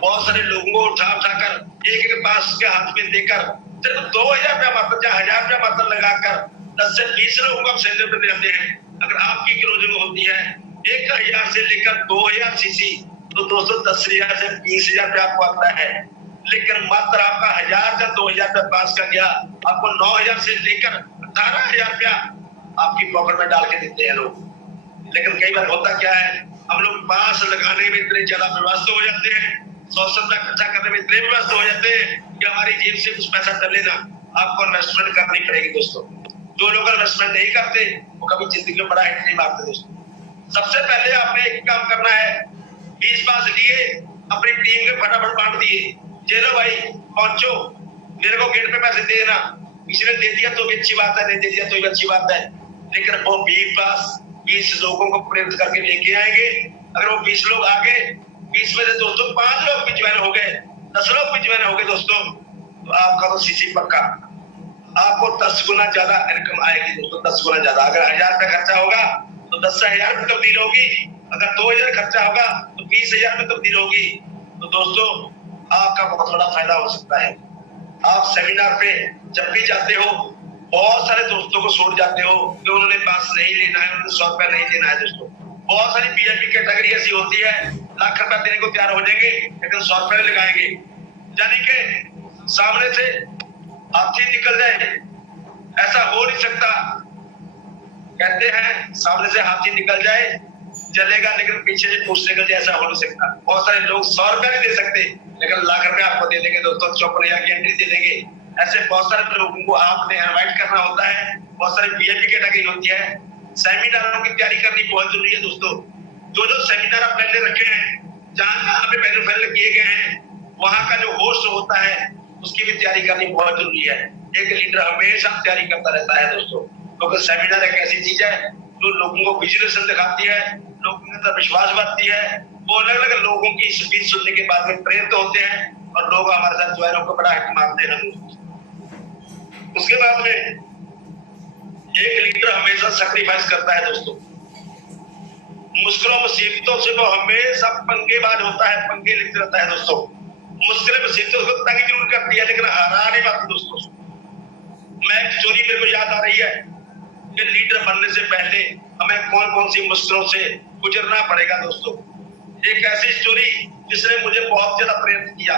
बहुत सारे लोगों को उठा उठाकर एक पास के हाथ में देकर सिर्फ 2000 रुपया मात्र या 1000 रुपया मात्र लगाकर 10 से 20 लोगों को आप सेंटर पे देते हैं। अगर आपकी क्लोजिंग होती है 1000 से लेकर 2000 सीसी तो दोस्तों 10,000 से 20,000 रुपया आपको आता है। लेकिन मात्र आपका 1000 या 2000 रुपया पास कर गया, आपको 9000 से लेकर 18,000 रुपया आपकी पॉकेट में डाल के देते हैं लोग। लेकिन कई बार होता क्या है, हम लोग पास लगाने में इतने ज्यादा व्यवस्था हो जाते हैं, 100 रुपया खर्चा करने में इतने व्यवस्था हो जाते हैं कि हमारी जेब से कुछ पैसा चले ना। आपको इन्वेस्टमेंट करनी पड़ेगी दोस्तों। जो लोग इन्वेस्टमेंट नहीं करते वो कभी जिंदगी में बड़ा हिट नहीं मारते दोस्तों। सबसे पहले आपने एक काम करना है, 20 पास लिए, अपनी टीम के फटाफट बांट दिए, चलो भाई पहुंचो, मेरे को गेट पे पैसे देना। किसी ने दे दिया तो भी अच्छी बात है, नहीं दे दिया तो भी अच्छी बात है। लेकिन वो 20 पास 20 लोगों को प्रेरित करके लेके आएंगे। अगर वो 20 लोग आ गए, 20 में से दोस्तों 5 लोग भी ज्वाइन हो गए, 10 लोग भी ज्वाइन हो गए दोस्तों, तो आपका तो सीसी पक्का। आपको 10 गुना ज्यादा इनकम आएगी दोस्तों, 10 गुना ज्यादा। अगर 1000 रुपया खर्चा होगा तो 10,000 में तब्दील होगी, अगर 2000 खर्चा होगा तो 20,000 में तब्दील होगी। तो दोस्तों आपका बहुत बड़ा फायदा हो सकता है। आप सेमिनार पे जब भी जाते हो बहुत सारे दोस्तों को छोड़ जाते हो कि उन्होंने पास नहीं लेना है, उन्होंने 100 रुपया नहीं देना है दोस्तों। बहुत सारी पीएमपी कैटेगरी ऐसी होती है, लाख रुपया देने को तैयार हो जाएंगे लेकिन 100 रुपया लगाएंगे। यानी कि सामने से हाथी निकल जाए, ऐसा हो नहीं सकता। कहते हैं सामने से हाथी निकल जाए चलेगा लेकिन पीछे से पूछ निकल जाए, ऐसा हो नहीं सकता। बहुत सारे लोग 100 रुपया नहीं दे सकते लेकिन लाख रुपया आपको दे देंगे दोस्तों, 54,000 की एंट्री दे देंगे। ऐसे बहुत सारे लोगों को आपने इनवाइट करना होता है। बहुत सारी वीआईपी कैटेगरी होती है। सेमिनारों की तैयारी करनी बहुत जरूरी है दोस्तों। जो सेमिनार आप पहले रखे हैं, जहाँ पे पहले पहले किए गए हैं, वहाँ का जो होस्ट होता है उसकी भी तैयारी करनी बहुत जरूरी है। एक लीडर हमेशा तैयारी करता रहता है दोस्तों, क्योंकि सेमिनार एक ऐसी चीज है जो लोगों को विजुअलाइजेशन दिखाती है, लोगों के अंदर विश्वास बढ़ती है। वो अलग अलग लोगों की स्पीच सुनने के बाद में प्रेरित होते हैं और लोग हमारे साथ ज्वाइन होकर बड़ा हिट मारते हैं। उसके बाद में एक लीडर हमेशा सैक्रिफाइस करता है दोस्तों। मुश्किलों मुसीबतों से वो हमेशा पंगेबाज होता है, पंगे लेते रहता है दोस्तों। मुश्किल मुसीबतों को तंग जरूर करती है लेकिन हरा नहीं पाती दोस्तों। मैं एक स्टोरी मेरे को याद आ रही है कि लीडर बनने से पहले हमें कौन कौन सी मुश्किलों से गुजरना पड़ेगा दोस्तों। एक ऐसी स्टोरी जिसने मुझे बहुत ज्यादा प्रेरित किया,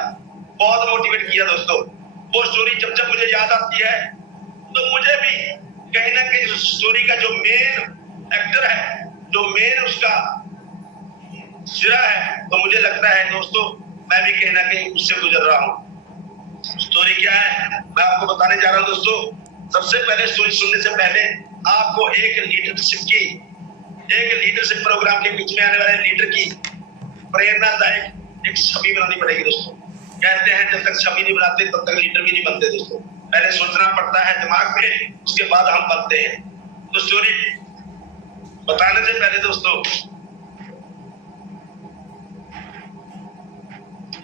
बहुत मोटिवेट किया दोस्तों। वो स्टोरी जब जब मुझे याद आती है तो मुझे भी कहीं ना कहीं उस स्टोरी का जो मेन एक्टर है, जो मेन उसका सिरा है, तो मुझे लगता है दोस्तों मैं भी कहीं ना कहीं उससे गुजर रहा हूँ। स्टोरी क्या है मैं आपको बताने जा रहा हूँ दोस्तों। सबसे पहले स्टोरी सुनने से पहले आपको एक लीडरशिप प्रोग्राम के बीच में आने वाले लीडर की प्रेरणादायक एक छवि बनानी पड़ेगी दोस्तों। कहते हैं जब तक छवि नहीं बनाते तब तक लीडर भी नहीं बनते दोस्तों। पहले सोचना पड़ता है दिमाग में, उसके बाद हम बनते हैं। तो स्टोरी बताने से पहले दोस्तों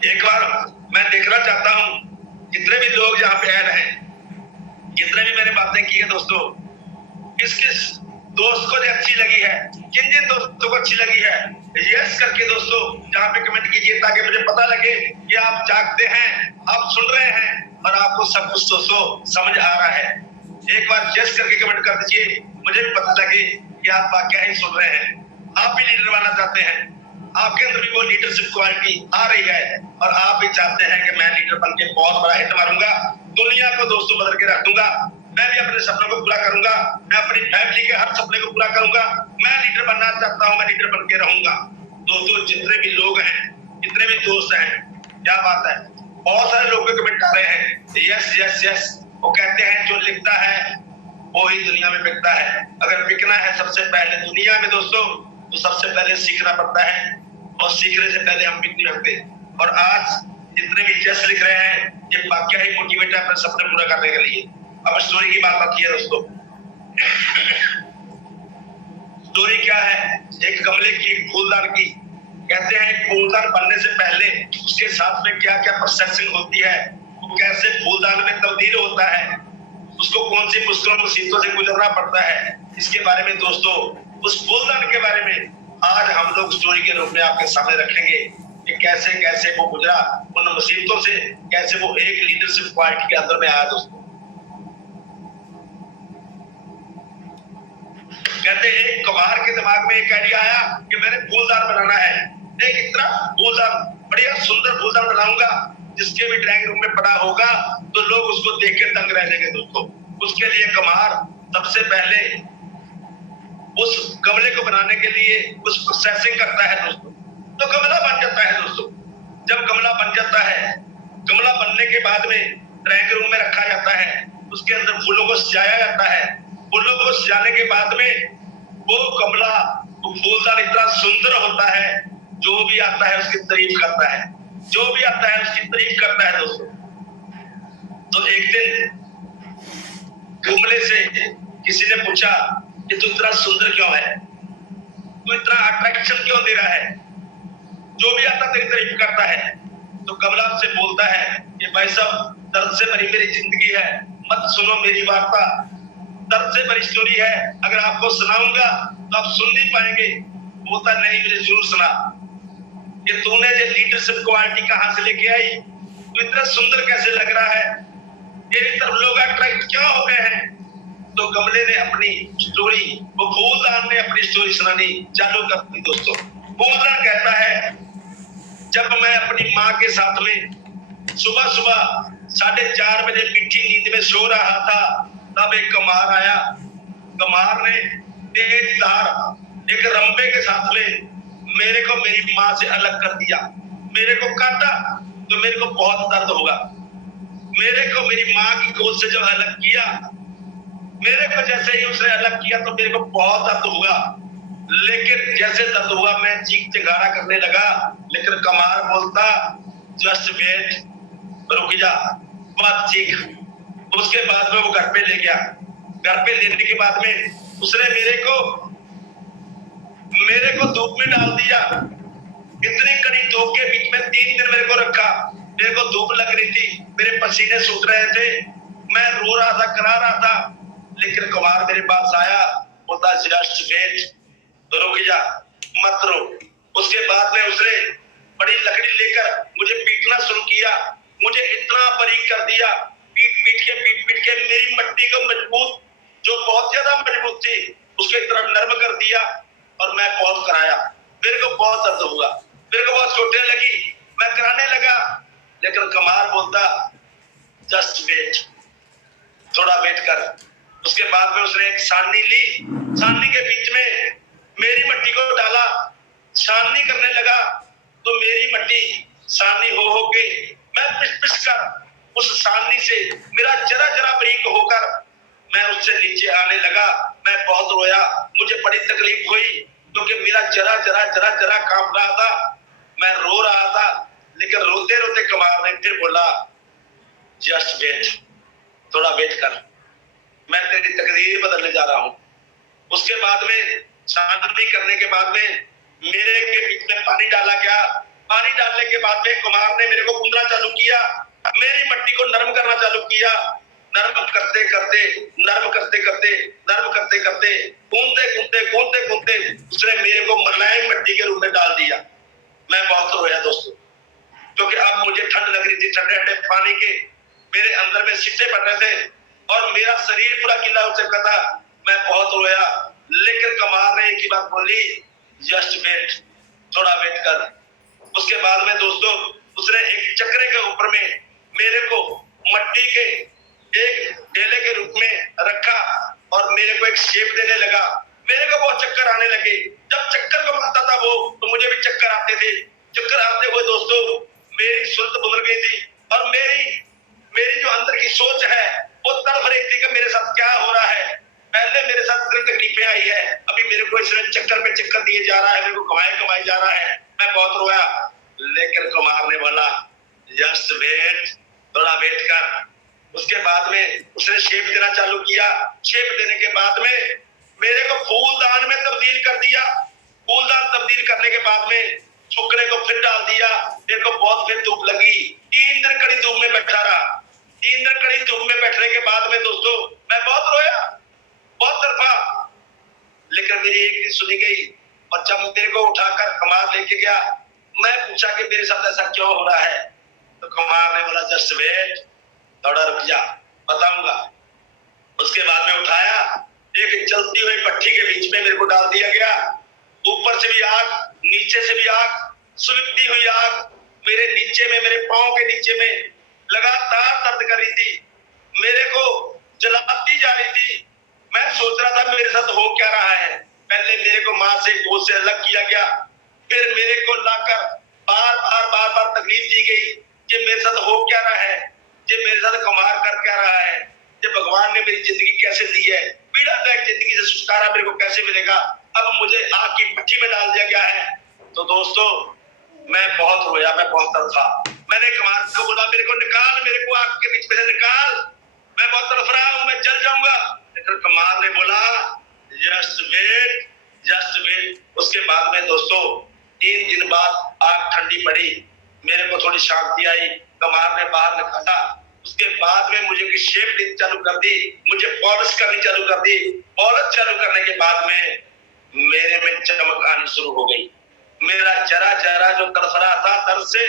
एक बार मैं देखना चाहता हूं जितने भी लोग यहाँ पे ऐड हैं, जितने भी मैंने बातें की है दोस्तों, किस किस दोस्त को अच्छी लगी है, किन जिन दोस्तों को अच्छी लगी है, यस करके दोस्तों जहाँ पे कमेंट कीजिए ताकि मुझे पता लगे कि आप जागते हैं, आप सुन रहे हैं और आपको सब कुछ दोस्तों समझ आ रहा है। एक बार यस करके कमेंट कर दीजिए, मुझे भी पता लगे कि आप क्या ही सुन रहे हैं। आप भी लीडर बनना चाहते हैं, आपके अंदर भी वो लीडरशिप क्वालिटी आ रही है और आप भी चाहते हैं कि मैं लीडर बन के बहुत बड़ा हिट मारूंगा, दुनिया को दोस्तों बदल के रख दूंगा, मैं भी अपने सपनों को पूरा करूंगा, मैं अपनी फैमिली के हर सपने को पूरा करूंगा, मैं लीडर बनना चाहता हूं, मैं लीडर बन के रहूंगा। दोस्तों जितने भी लोग हैं, जितने भी दोस्त हैं, क्या बात है, बहुत सारे लोग कमेंट कर रहे हैं यस यस यस। वो कहते हैं जो लिखता है वो ही दुनिया में बिकता है। अगर बिकना है सबसे पहले दुनिया में दोस्तों तो सबसे पहले सीखना पड़ता है और सीखने से पहले हम बिक नहीं सकते। और आज जितने भी यस लिख रहे हैं ये वाकई ही मोटिवेट है अपने सपने पूरा करने के लिए। अब स्टोरी की बात आती है दोस्तों। स्टोरी क्या है, एक गमले की, एक फूलदान की। कहते हैं फूलदान बनने से पहले उसके साथ में क्या क्या प्रोसेसिंग होती है, वो कैसे फूलदान में तब्दील होता है, उसको कौन सी मुश्किलों मुसीबतों से गुजरना पड़ता है, इसके बारे में दोस्तों, उस फूलदान के बारे में आज हम लोग स्टोरी के रूप में आपके सामने रखेंगे कि कैसे कैसे वो गुजरा उन मुसीबतों से, कैसे वो एक लीडरशिप क्वालिटी के अंदर में आया दोस्तों। कहते एक कुम्हार के दिमाग में एक आइडिया आया कि मैंने फूलदान बनाना है, एक इतना फूलदान, बढ़िया सुंदर फूलदान बनाऊंगा जिसके भी ड्राइंग रूम में पड़ा होगा तो लोग उसको देख के दंग रह जाएंगे दोस्तों। उसके लिए कुम्हार सबसे पहले उस गमले को बनाने के लिए उस प्रोसेसिंग करता है दोस्तों, तो गमला बन जाता है दोस्तों। जब गमला बन जाता है, गमला बनने के बाद में ड्राइंग रूम में रखा जाता है, उसके अंदर फूलों को सजाया जाता है। फूलों को सजाने के बाद में वो गमला, वो फूलदान इतना सुंदर होता है, जो भी आता है उसकी तारीफ करता है, जो भी आता है उसकी तारीफ करता है दोस्तों। तो एक दिन गमले से किसी ने पूछा कि तू इतना सुंदर क्यों है, तू इतना अट्रैक्शन क्यों दे रहा है, जो भी आता तेरी तारीफ करता है। तो गमला से बोलता है कि भाई साहब दर्द से भरी मेरी जिंदगी है, मत सुनो मेरी वार्ता, दर्द से भरी स्टोरी है, अगर आपको सुनाऊंगा तो आप सुन नहीं पाएंगे। बोलता नहीं मुझे जरूर सुना कि तूने ये लीडरशिप क्वालिटी कहां से लेके आई, तू इतना सुंदर कैसे लग रहा है, तेरी तरफ लोग अट्रैक्ट क्यों हो गए हैं। तो गमले ने अपनी स्टोरी, वो फूलदान ने अपनी स्टोरी सुनानी चालू कर दी दोस्तों। फूलदान कहता है जब मैं अपनी माँ के साथ में सुबह सुबह 4:30 बजे मीठी नींद में सो रहा था, तब एक कुम्हार आया। कुम्हार ने तेज धार एक रंबे के साथ में मेरे को मेरी माँ से अलग कर दिया। मेरे को काटा तो मेरे को बहुत दर्द होगा, मेरे को मेरी माँ की गोद से जब अलग किया, मेरे को जैसे ही उसने अलग किया तो मेरे को बहुत दर्द हुआ, लेकिन जैसे दर्द हुआ मैं चीख चिल्लाना करने लगा, लेकिन कुम्हार बोलता जस्ट वेट, रुक जा, मत चीख। उसके बाद में वो घर पे ले गया। घर पे लेने के बाद में उसने मेरे को धूप में डाल दिया। इतनी कड़ी धूप के बीच में 3 दिन मेरे को रखा। मेरे को धूप लग रही थी, मेरे पसीने सूख रहे थे, मैं रो रहा था, करा रहा था, लेकिन कुमार मेरे पास आया, बोलता जस्ट वेट, रुक जा, मत रो। उसके बाद में उसने बड़ी लकड़ी लेकर मुझे पीटना शुरू किया, मुझे इतना बारीक कर दिया, पीट पीट के मेरी मट्टी को मजबूत, जो बहुत ज्यादा मजबूत थी, उसके तरफ नर्म कर दिया और मैं बहुत कराया। मेरे को बहुत दर्द हुआ, लेकिन कमार बोलता जस्ट वेट, थोड़ा वेट कर। उसके बाद में उसने एक छाननी ली, छाननी के बीच में मेरी मट्टी को डाला, छाननी करने लगा तो मेरी मट्टी छाननी हो के मैं पिस पिस कर उस छाननी से मेरा जरा जरा बारीक होकर मैं उससे नीचे आने लगा। मैं बहुत रोया, मुझे बड़ी तकलीफ हुई क्योंकि मेरा जरा जरा जरा जरा कांप रहा था, मैं रो रहा था। लेकिन रोते रोते कमार ने फिर बोला जस्ट वेट, थोड़ा वेट कर, मैं तेरी तकदीर बदलने जा रहा हूं। उसके बाद में छाननी करने के बाद में मेरे के बीच में पानी डाला गया। पानी डालने के बाद में कुमार ने मेरे को गूंदना चालू किया, मेरी मट्टी को नरम करना चालू किया। नरम करते करते नरम करते करते नरम करते करते गूंदते गूंदते गूंदते गूंदते उसने मेरे को मुलायम मट्टी के रूप में डाल दिया। मैं बहुत रोया दोस्तों, क्योंकि अब मुझे ठंड लग रही थी, ठंडे ठंडे पानी के मेरे अंदर में सिट्टे पड़ रहे थे और मेरा शरीर पूरा गीला हो चुका था। मैं बहुत रोया, लेकिन कमार ने एक ही बात बोली जस्ट वेट, थोड़ा वेट कर। उसके बाद में दोस्तों उसने एक चक्रे के ऊपर में मेरे को मट्टी के एक ढेले के रूप में रखा और मेरे को एक शेप देने लगा। मेरे को बहुत चक्कर आने लगे, जब चक्कर को मारता था वो तो मुझे भी चक्कर आते थे। चक्कर आते हुए दोस्तों मेरी सुरत बदल गई थी और मेरी मेरी जो अंदर की सोच है वो तड़फ रही थी कि मेरे साथ क्या हो रहा है। पहले मेरे साथ इतनी तकलीफें आई है, अभी मेरे को इसने चक्कर पे चक्कर दिए जा रहा है, मेरे को कमाए जा रहा है। मैं बहुत रोया, लेकिन कुमार ने बोला जस्ट वेट, थोड़ा वेट कर। उसके बाद में उसने शेप देना चालू किया। शेप देने के बाद में मेरे को फूलदान में तब्दील कर दिया। फूलदान तब्दील करने के बाद में सुखने को फिर डाल दिया। मेरे को बहुत फिर धूप लगी, 3 दिन कड़ी धूप में बैठा रहा। 3 दिन कड़ी धूप में बैठने के बाद में दोस्तों मैं बहुत रोया, बहुत तरफा, लेकिन मेरी एक चीज सुनी गई। और जब मेरे को उठाकर कमार लेके गया, मैं पूछा कि मेरे साथ ऐसा क्यों हो रहा है, तो कमार ने बोला जस्ट वेट, थोड़ा रुक जा, बताऊंगा। उसके बाद में उठाया, एक जलती हुई भट्टी के बीच में मेरे को डाल दिया गया। ऊपर से भी आग, नीचे से भी आग, सुलगती हुई आग मेरे नीचे में, मेरे पांव के नीचे में लगातार दर्द कर रही थी, मेरे को जलाती जा रही थी। मैं सोच रहा था मेरे साथ हो क्या रहा है। पहले मेरे को मां से गोद से अलग किया गया, फिर मेरे को लाकर बार बार बार बार तकलीफ दी गई कि मेरे साथ हो क्या रहा है, ये मेरे साथ कमार कर क्या रहा है, ये भगवान ने मेरी जिंदगी कैसे दी है, पीड़ादायक जिंदगी से छुटकारा मेरे को कैसे मिलेगा, अब मुझे आग की भट्टी में डाल दिया गया है। तो दोस्तों मैं बहुत रोया, मैं बहुत तरसा। मैंने कमार को बोला मेरे को निकाल, मेरे को आग के बीच में से निकाल, मैं बहुत तरफ रहा हूं, मैं जल जाऊंगा। लेकिन कमार ने बोला जस्ट वेट, जस्ट वेट। उसके बाद में दोस्तों 3 दिन बाद आग ठंडी पड़ी, मेरे को थोड़ी शांति आई, कमार ने बाहर निकाला। उसके बाद में मुझे की शेप देनी चालू कर दी, मुझे पॉलिश करनी चालू कर दी। पॉलिश चालू करने के बाद में मेरे में चमक आनी शुरू हो गई। मेरा जरा जरा जो तरसरा था दर्द से,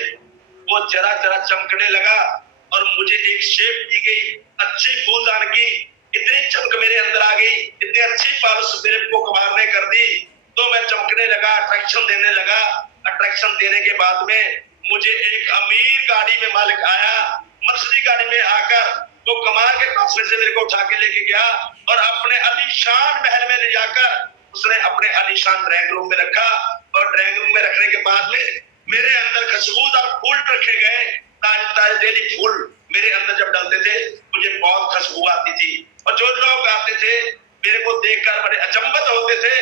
वो जरा जरा चमकने लगा और मुझे एक शेप दी गई अच्छी फूलदान की। इतनी चमक मेरे अंदर आ गई, इतनी अच्छी पॉलिश मेरे को कमार ने कर दी, तो मैं चमकने लगा, अट्रैक्शन देने लगा। अट्रैक्शन देने के बाद में मुझे एक अमीर गाड़ी में मालिक आया, मर्सिडीज गाड़ी में आकर वो कमार के पास में से मेरे को उठा के लेके गया और अपने आलीशान महल में ले जाकर उसने अपने आलीशान ड्राइंग रूम में रखा। और ड्राइंग रूम में रखने के बाद में मेरे अंदर खुशबूदार फूल रखे गए, ताजे ताजे डेली फूल मेरे अंदर जब डालते थे मुझे बहुत खुशबू आती थी और जो लोग आते थे मेरे को देखकर बड़े अचंभित होते थे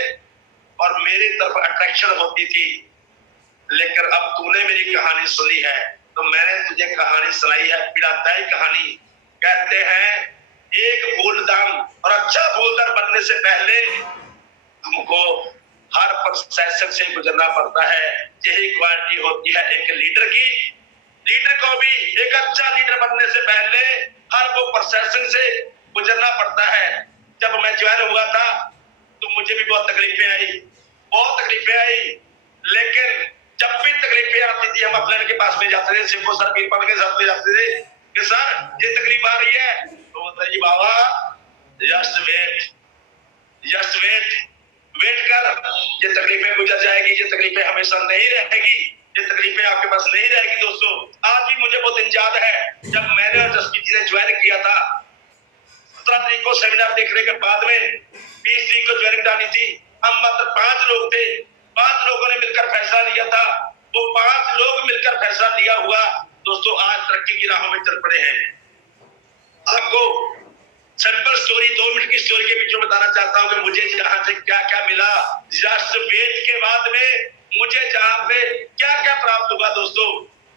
और मेरी तरफ अट्रैक्शन होती थी। लेकिन अब तूने मेरी कहानी सुनी है तो मैंने तुझे कहानी सुनाई है, पीड़ादायक कहानी। कहते हैं एक फूलदान और अच्छा फूलदान बनने से पहले हमको हर प्रोसेस से गुजरना पड़ता है। यही क्वालिटी होती है एक लीडर की। लीडर को भी एक अच्छा लीडर बनने से पहले हर वो प्रोसेसिंग से गुजरना पड़ता है। जब मैं ज्वाइन हुआ था तो मुझे भी बहुत तकलीफें आई, बहुत तकलीफें आई, लेकिन जब भी तकलीफें आती थी हम अपने के पास में जाते थे, सिर्फ सर पीपल के साथ में जाते थे कि सर ये तकलीफ आ रही है, तो बोलता जी बाबा just wait, just wait, wait कर, ये तकलीफें गुजर जाएगी, ये तकलीफें हमेशा नहीं रहेगी, ये तकलीफें आपके पास नहीं रहेगी। दोस्तों आज भी मुझे बहुत याद है जब मैंने और जसप्रीत जी ने ज्वाइन किया था, 17 तारीख को सेमिनार देखने के बाद में 20 तारीख को ज्वाइनिंग डाली थी। हम मात्र 5 लोग थे, 5 लोगों ने मिलकर फैसला लिया था। वो 5 लोग मिलकर फैसला लिया हुआ दोस्तों आज तरक्की की राहों में चल पड़े हैं। आपको सिंपल स्टोरी, 2 मिनट की स्टोरी के बीच में बताना चाहता हूं कि मुझे जहां से क्या क्या मिला, राष्ट्रवेद के बाद में मुझे जहां पे क्या क्या प्राप्त हुआ दोस्तों।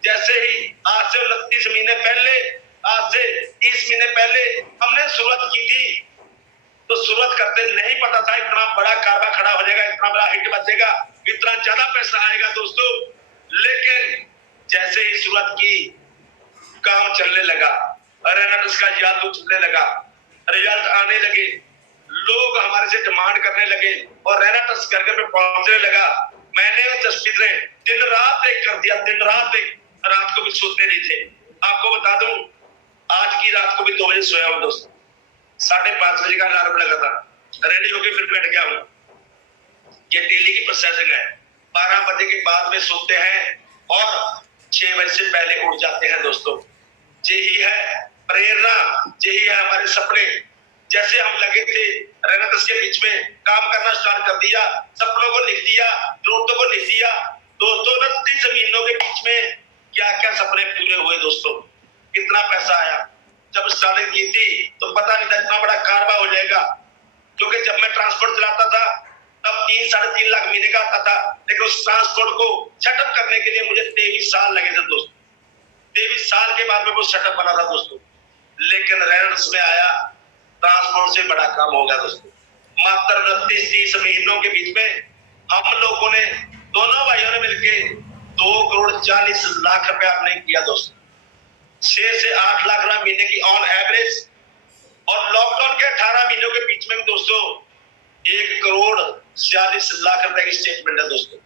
जैसे ही आज से 29 महीने पहले, आज से 30 महीने पहले हमने शुरुआत की थी, तो शुरुआत करते नहीं पता था इतना बड़ा कारवा खड़ा हो जाएगा, इतना बड़ा हिट बचेगा, इतना ज्यादा पैसा आएगा दोस्तों। लेकिन जैसे ही शुरुआत की, काम चलने लगा, रेनाटस का जादू चलने लगा, रिजल्ट आने लगे, लोग हमारे से डिमांड करने लगे और रेनाटस घर घर में पहुंचने लगा। मैंने और जसप्रीत ने दिन रात एक कर दिया, दिन रात एक, रात को भी सोते नहीं थे। आपको बता दूं, आज की रात को भी 2 बजे सोया हूं दोस्तों, 5:30 बजे का अलार्म लगा था, रेडी होके फिर बैठ गया हूं। ये डेली की प्रोसेसिंग है। 12 बजे के बाद में सोते हैं और 6 बजे से पहले उठ जाते हैं दोस्तों। यही है प्रेरणा, यही है हमारे सपने। जैसे हम लगे थे रेनाटस के बीच में काम करना स्टार्ट कर दिया, सपनों को लिख दिया, जरूरतों को लिख दिया दोस्तों। 29 महीनों के बीच में क्या क्या सपने पूरे हुए दोस्तों, कितना पैसा आया। जब स्टार्टिंग की थी तो पता नहीं था इतना बड़ा कारवा हो जाएगा, क्योंकि जब मैं ट्रांसपोर्ट चलाता था तब 3-3.5 लाख महीने का आता था, लेकिन उस ट्रांसपोर्ट को सेटअप करने के लिए मुझे 23 साल लगे थे दोस्तों। 23 साल के बाद में वो सेटअप बना था दोस्तों। लेकिन रेनाटस में आया, ट्रांसपोर्ट से बड़ा काम हो गया दोस्तों। मात्र 29-30 महीनों के बीच में हम लोगों ने, दोनों भाइयों ने मिलकर 2,40,00,000 रुपया हमने किया दोस्तों। 6 से 8 लाख रुपया महीने की ऑन एवरेज। और लॉकडाउन के 18 महीनों के बीच में दोस्तों 1,40,00,000 रुपए की स्टेटमेंट है दोस्तों,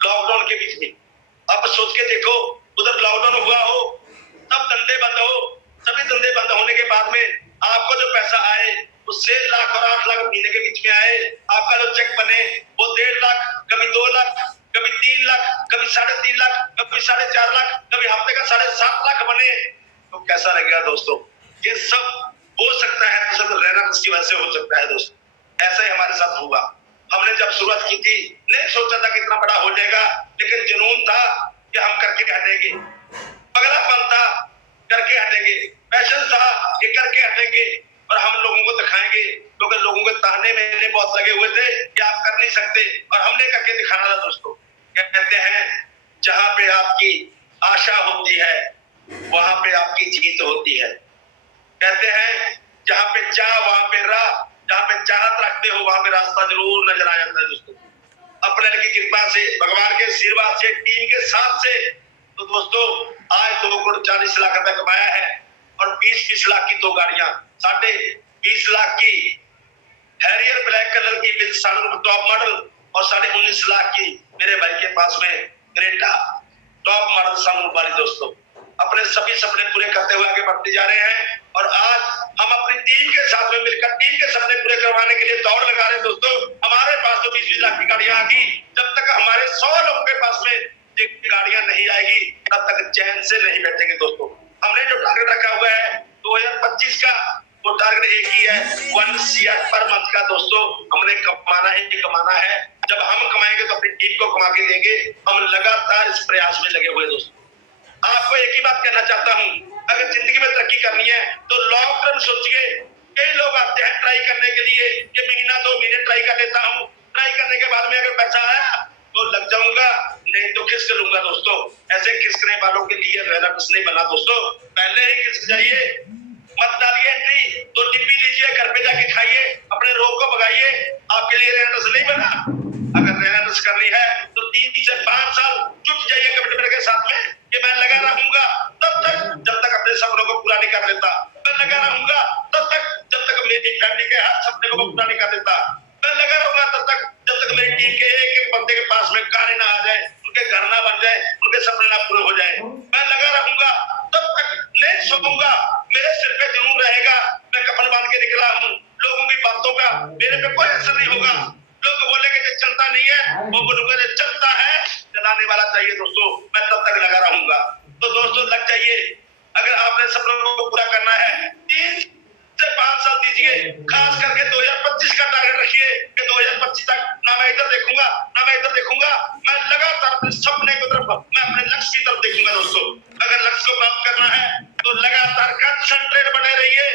लॉकडाउन के बीच में। अब सोच के देखो, उधर लॉकडाउन हुआ हो, तब धंधे बंद हो, सभी धंधे बंद होने के बाद में आपको जो पैसा आए वो 6 लाख और 8 लाख महीने के बीच में आए। आपका जो चेक बने वो 1.5 लाख, कभी 2 लाख, कभी 3 लाख, कभी 3.5 लाख, कभी 4.5 लाख, कभी हफ्ते का 7.5 लाख बने, तो कैसा लगेगा दोस्तों। ये सब हो सकता है तो सब रेनाटस की वजह से हो सकता है दोस्तों। ऐसा ही हमारे साथ हुआ। हमने जब शुरुआत की थी नहीं सोचा था कि इतना बड़ा हो जाएगा, लेकिन जुनून था कि हम करके हटेंगे, पगलापन था करके हटेंगे, पैशन था कि करके हटेंगे और हम लोगों को दिखाएंगे। क्योंकि लोगों के ताने मेरे बहुत लगे हुए थे कि आप कर नहीं सकते, और हमने करके दिखाना था दोस्तों। कहते हैं जहां पे आपकी आशा होती है वहां पे आपकी जीत होती है। कहते हैं जहां पे चाह वहां पे राह, जहां पे चाहत रखते हो वहां पे रास्ता जरूर नजर आ जाता है दोस्तों। अपने की कृपा से, भगवान के आशीर्वाद से, टीम के साथ से, तो दोस्तों आज 2,40,00,000 रुपए कमाया है और 20-20 लाख की 2 गाड़ियां, 20.5 लाख की हैरियर ब्लैक कलर की विद सनरूफ टॉप मॉडल और 19.5 लाख की मेरे भाई के पास में क्रेटा टॉप मॉडल सनरूफ वाली दोस्तों। अपने सभी सपने पूरे करते हुए आगे बढ़ते जा रहे हैं और आज हम अपनी टीम के साथ में मिलकर टीम के सपने पूरे करवाने के लिए दौड़ लगा रहे हैं दोस्तों। हमारे पास तो 20-20 लाख की गाड़ियां आ गई, जब तक हमारे 100 लोगों के पास में ये गाड़ियां नहीं आएगी तब तक चैन से नहीं बैठेंगे दोस्तों। हमने जो टारगेट रखा हुआ है 2025 का, वो टारगेट एक ही है, 1 CR पर मंथ का दोस्तों। हमने कमाना ही कमाना है। जब हम कमाएंगे तो अपनी टीम को कमा के देंगे। हम लगातार इस प्रयास में लगे हुए दोस्तों। आपको एक ही बात कहना चाहता हूं, अगर जिंदगी में तरक्की करनी है तो लॉन्ग टर्म सोचिए। कई लोग आते हैं ट्राई करने के लिए कि महीना 2 महीने ट्राई कर लेता हूं, ट्राई करने के बाद में अगर पैसा आया तो लग जाऊंगा, नहीं तो खिसक लूंगा दोस्तों। ऐसे खिसकने वालों के लिए रेनाटस नहीं बना दोस्तों। पहले ही खिसक जाइए, मत डालिए एंट्री, तो डिब्बी लीजिए, घर पे जाके खाइए, अपने रोग को भगाइए। आपके लिए रेनाटस नहीं बना। अगर रेनाटस करनी है तो 3 से 5 साल चुप जाइए कमिटमेंट के साथ में कि मैं लगा रहूंगा तब तक जब तक अपने सपनों को पूरा नहीं कर लेता। मैं लगा रहूंगा तब तक जब तक मेरी फैमिली के हर सपने को पूरा नहीं कर देता। मैं लगा रहूंगा तब तक जब तक मेरी टीम के एक बंदे के पास में कार ना आ जाए, उनके घर ना बन जाए, उनके सपने ना पूरे हो जाए। मैं लगा रहूंगा तब तक नहीं सोऊंगा, मेरे सिर पे जुनून रहेगा। मैं कफन बांध के निकला हूँ, लोगों की बातों का मेरे पे कोई असर नहीं होगा। लोग बोलेंगे कि चलता नहीं है, वो बोलूंगा चलता है, चलाने वाला चाहिए दोस्तों। मैं तब तक लगा रहूंगा। तो दोस्तों लग जाइए, अगर आपने सपनों को पूरा करना है 3 से 5 साल दीजिए, खास करके 2025 का टारगेट रखिए कि 2025 तक ना मैं इधर देखूंगा ना मैं इधर देखूंगा, मैं लगातार अपने सपने की तरफ, मैं अपने लक्ष्य की तरफ देखूंगा। दोस्तों अगर लक्ष्य को प्राप्त करना है तो लगातार कंसंट्रेट बने रहिए,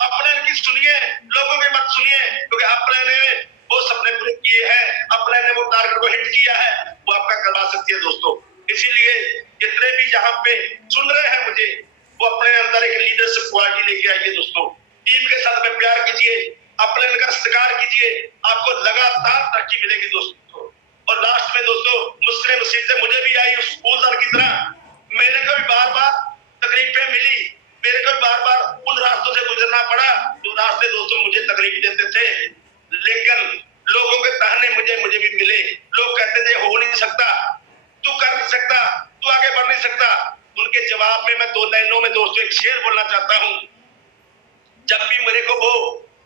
अपने की सुनिए, लोगों की मत सुनिए, क्योंकि अपने ने वो सपने पूरे किए हैं, अपने ने वो टारगेट को हिट किया है, वो आपका करवा सकती है। दोस्तों इसीलिए जितने भी यहाँ पे सुन रहे हैं मुझे, वो अपने अंदर एक लीडरशिप क्वालिटी लेके आइए। दोस्तों टीम के साथ में प्यार कीजिए, अपने का सत्कार कीजिए, आपको लगातार तरक्की मिलेगी। दोस्तों और लास्ट में दोस्तों मुश्किल मुसीबतें मुझे भी आई उस फूलदार की तरह, मेरे को भी बार बार तकलीफें मिली, मेरे को बार बार उन रास्तों से गुजरना पड़ा जो रास्ते दोस्तों मुझे तकलीफ देते थे, लेकिन लोगों के ताने मुझे भी मिले। लोग कहते थे हो नहीं सकता, तू कर नहीं सकता, तू आगे बढ़ नहीं सकता। उनके जवाब में मैं 2 लाइनों में दोस्तों एक शेर बोलना चाहता हूँ। जब भी मेरे को वो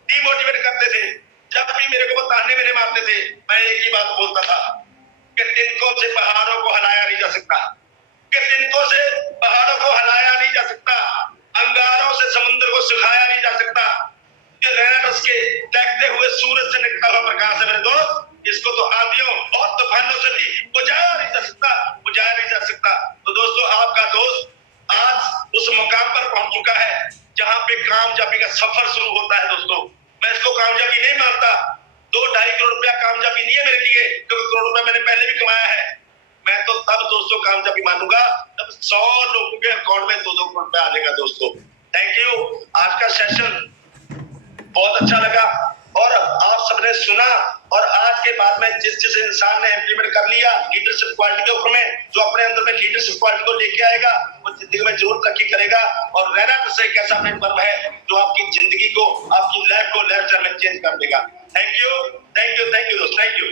डिमोटिवेट करते थे, जब भी मेरे को वो ताने मेरे मारते थे, मैं एक ही बात बोलता था कि तिनकों से पहाड़ों को हिलाया नहीं जा सकता, कि तिनकों से पहाड़ों को हिलाया नहीं जा सकता, अंगारों से समुद्र को सुखाया नहीं जा सकता, कि रेनाटस के देखते हुए सूरज से निकला हुआ प्रकाश है मेरे दोस्त, इसको तो आंधियों और तूफानों से भी बुझाया नहीं जा सकता, बुझाया नहीं जा सकता। तो दोस्तों आपका दोस्त आज उस मुकाम पर पहुंच चुका है जहां पे कामयाबी का सफर शुरू होता है। दोस्तों मैं इसको कामयाबी नहीं मानता, 2-2.5 करोड़ रुपया कामयाबी नहीं है मेरे लिए, क्योंकि करोड़ रुपया मैंने पहले भी कमाया है। मैं तो तब दोस्तों कामयाबी मानूंगा जब 100 लोगों के अकाउंट में 2-2 करोड़ रुपया आ जाएगा। दोस्तों थैंक यू, आज का सेशन बहुत अच्छा लगा और आप सबने सुना, और आज के बाद में जिस इंसान ने इम्प्लीमेंट कर लिया लीडरशिप क्वालिटी के ऊपर में, जो अपने अंदर में लीडरशिप क्वालिटी को लेके आएगा वो जिंदगी में जरूर तरक्की करेगा। और रेनाटस एक ऐसा प्लेटफॉर्म है जो आपकी जिंदगी को, आपकी लाइफ को लाइफ में चेंज कर देगा। थैंक यू दोस्त, थैंक यू।